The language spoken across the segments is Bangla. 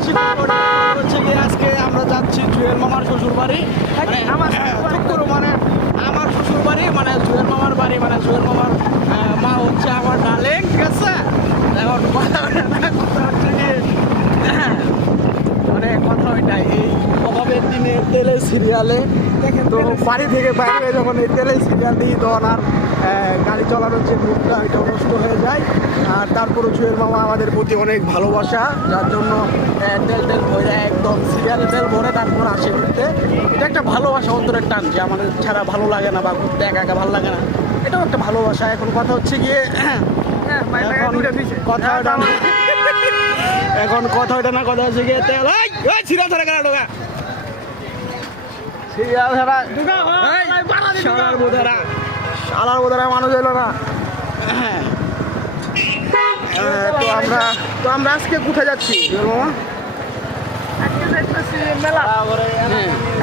আছি হচ্ছে কি আজকে আমরা যাচ্ছি জুয়েল মামার শ্বশুর বাড়ি মানে আমার শ্বশুর বাড়ি মানে জুয়েল মামার বাড়ি মানে জুয়েল মামার মা হচ্ছে আমার ডার্লিং, ঠিক আছে। এখন কথা হচ্ছে কি মানে কথা ওইটাই এই অভাবের দিনে তেলের সিরিয়ালে তো বাড়ি থেকে বাইরে যখন এই তেলের সিরিয়াল দিই তখন আর গাড়ি চালানোর যে মুখটা এটা নষ্ট হয়ে যায়। আর তারপরে জুয়েল মামা আমাদের প্রতি অনেক ভালোবাসা, যার জন্য তেল ভরে একদম সিরিয়ালে তেল ভরে তারপর আসে ঘুরতে। এটা একটা ভালোবাসা, অন্তরের টান, যে আমাদের ছাড়া ভালো লাগে না বা ঘুরতে একা একা ভালো লাগে না, এটাও একটা ভালোবাসা। এখন কথা হচ্ছে গিয়ে এখন কথা ওইটা না, কথা হচ্ছে গিয়ে তেল সিরিয়াল ছাড়া কেন ঢোকা সিরিয়াল ছাড়া শালার বোধারা মানুষ এলো না। তো আমরা আজকে কোথায় যাচ্ছি মামা? আজকে যাইতেছি মেলা,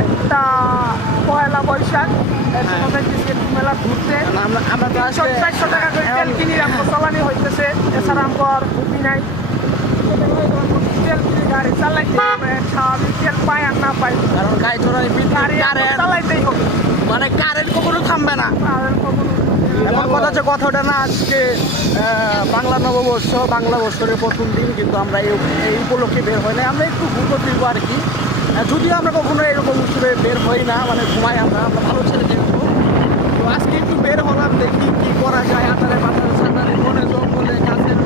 একটা পয়লা বৈশাখ মেলা ঘুরতে। আমরা তো আজকে 400 টাকা করে তেল কিনি, আমরা চালানি হইতেছে। এছাড়া আমার বুদ্ধি নাই, তেল কিনি গাড়ি চালাইতে হবে, স্বাভাবিক তেল পাই আর না পাই, কারণ গাড়ি চড়াই গাড়ি চালাইতেই হবে, মানে কারেন্ট কখনো থামবে না। এমন কথা হচ্ছে কথাটা না, আজকে বাংলা নববর্ষ, বাংলা বছরের প্রথম দিন, কিন্তু আমরা এই উপলক্ষে বের হই না, আমরা একটু ঘুরতে ফিরবো আর কি। যদিও আমরা কখনো এরকম উৎসবে বের হই না, মানে ঘুমাই আমরা ভালো ছেলে যেহেতু। তো আজকে একটু বের হলাম, দেখি কি করা যায়। আতারে বাতারে সাঁতারে বনে জঙ্গলে গাছের